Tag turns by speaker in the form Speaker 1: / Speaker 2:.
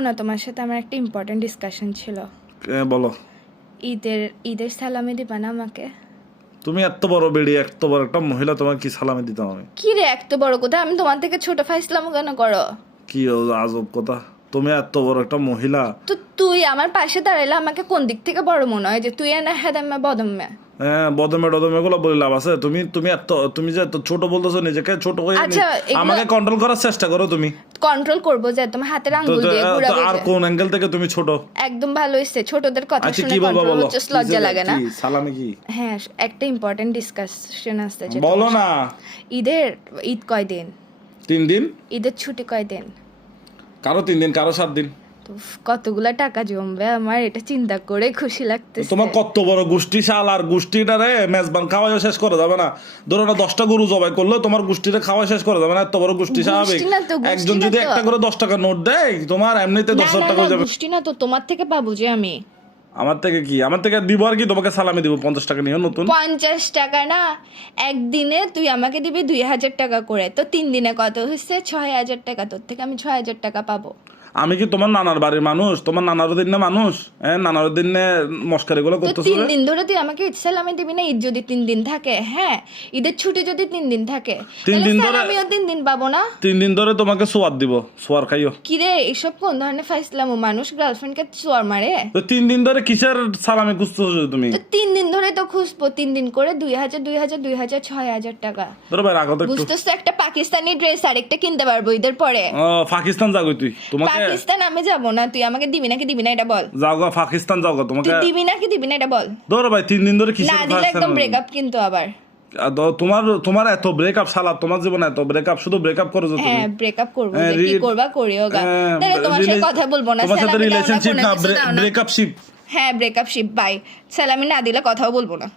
Speaker 1: না তোমার সাথে আমার একটা ইম্পর্টেন্ট ডিসকাশন ছিল।
Speaker 2: বলো।
Speaker 1: ঈদের ঈদের সালামি দিবা না আমাকে?
Speaker 2: তুমি এত বড় বেড়ি এত বড় একটা মহিলা তোমার কি সালামি দিতাম আমি?
Speaker 1: কি রে এত বড় কথা? আমি তোমার থেকে ছোট ফাইসলাম কেন করো?
Speaker 2: কি আজব কথা। তুমি এত বড় একটা মহিলা।
Speaker 1: তো তুই আমার পাশে দাঁড়াইলে আমাকে কোন দিক থেকে বড় মনে হয়? যে তুই না হেদাম্মা বদম্মা।
Speaker 2: হ্যাঁ বদমে টদমে গুলো বলে লাভ আছে। তুমি তুমি এত তুমি যে এত ছোট বলতেছো নিজেকে ছোট হয়ে
Speaker 1: আচ্ছা,
Speaker 2: আমাকে কন্ট্রোল করার চেষ্টা করো তুমি।
Speaker 1: কন্ট্রোল করব যে তোমার হাতের আঙ্গুল দিয়ে ঘুরাবো
Speaker 2: আর কোন অ্যাঙ্গেল থেকে তুমি ছোট?
Speaker 1: একদম ভালো হয়েছে। ছোটদের কথা
Speaker 2: আচ্ছা
Speaker 1: শুনে কন্ট্রোল হচ্ছে লজ্জা লাগে না।
Speaker 2: সালামি কি?
Speaker 1: হ্যাঁ একটা ইম্পর্টেন্ট ডিসকাশন আসছে যে
Speaker 2: বলো না।
Speaker 1: ঈদের ঈদ কয়দিন?
Speaker 2: তিন দিন?
Speaker 1: ঈদের ছুটি কয়দিন?
Speaker 2: কারও তিন দিন কারও সাত দিন।
Speaker 1: তো কতগুলা টাকা জমবে আমার এটা চিন্তা করে খুশি লাগতেছে।
Speaker 2: তোমার কত বড় গোষ্ঠী শাল আর গোষ্ঠীটারে মেজবান খাওয়াই শেষ করে যাবে না। ধরো না দশটা গরু জবাই করল তোমার গোষ্ঠীটা খাওয়া শেষ করে যাবে না এত বড় গোষ্ঠী স্বাভাবিক। একজন যদি একটা করে দশ টাকা নোট দেয় তোমার এমনিতে দশ টাকা হয়ে যাবে।
Speaker 1: গোষ্ঠী না তো তোমার থেকে পাবো যে আমি।
Speaker 2: আমার থেকে কি? আমার থেকে দিব আর কি? তোমাকে সালামি দিব পঞ্চাশ টাকা নিও নতুন।
Speaker 1: পঞ্চাশ টাকা না একদিনে তুই আমাকে দিবি দুই হাজার টাকা করে। তো তিন দিনে কত হচ্ছে ছয় হাজার টাকা তোর থেকে আমি ছয় হাজার টাকা পাবো।
Speaker 2: আমি কি তোমার নানার বাড়ির মানুষ? তোমার নানার দিন না মানুষ? হ্যাঁ নানার দিন মস্কারি গুলো
Speaker 1: তো
Speaker 2: করতেছো
Speaker 1: তিন দিন ধরে তুই আমাকে ঈদ সালামি দিবি না? ঈদ যদি তিন দিন থাকে হ্যাঁ ঈদের ছুটি যদি তিন দিন থাকে
Speaker 2: তিন দিন ধরে-
Speaker 1: আমিও তিন দিন পাবো না?
Speaker 2: তিন দিন ধরে তোমাকে সোয়াদ দিব সোয়ার খাইও।
Speaker 1: কিরে এসব কোন ধরনের ফাইসলাম? মানুষ গার্লফ্রেন্ডকে চোয়ার মারে?
Speaker 2: তো তিন দিন ধরে কিসের সালামি খুঁজতেছো তুমি?
Speaker 1: তিন ধরে তো খুঁজবো তিন দিন করে দুই হাজার দুই হাজার দুই হাজার ছয় হাজার টাকা। বুঝতেছ তো একটা পাকিস্তানি ড্রেস আরেকটা কিনতে পারব ঈদের পরে।
Speaker 2: পাকিস্তান যাগো তুই। তোমাকে
Speaker 1: পাকিস্তান আমি যাব না তুই আমাকে দিবি নাকি দিবি না এটা বল।
Speaker 2: যাও পাকিস্তান যাও
Speaker 1: তুই
Speaker 2: তোমাকে
Speaker 1: দিবি নাকি দিবি না এটা বল।
Speaker 2: ধরো ভাই তিন দিন ধরে
Speaker 1: না দিলে একদম ব্রেকআপ কিন্তু আবার।
Speaker 2: তোমার তোমার এত ব্রেকআপ সালা তোমার জীবনে এত ব্রেকআপ শুধু ব্রেকআপ করো তুমি।
Speaker 1: হ্যাঁ ব্রেকআপ করব কি করবা করিও গা।
Speaker 2: হ্যাঁ,
Speaker 1: তাহলে তোমার সাথে কথা বলব না
Speaker 2: তোমার সাথে রিলেশনশিপ
Speaker 1: না।
Speaker 2: ব্রেকআপ শিপ
Speaker 1: হ্যাঁ ব্রেকআপ শিপ বাই সালামি না দিলে কথাও বলব না।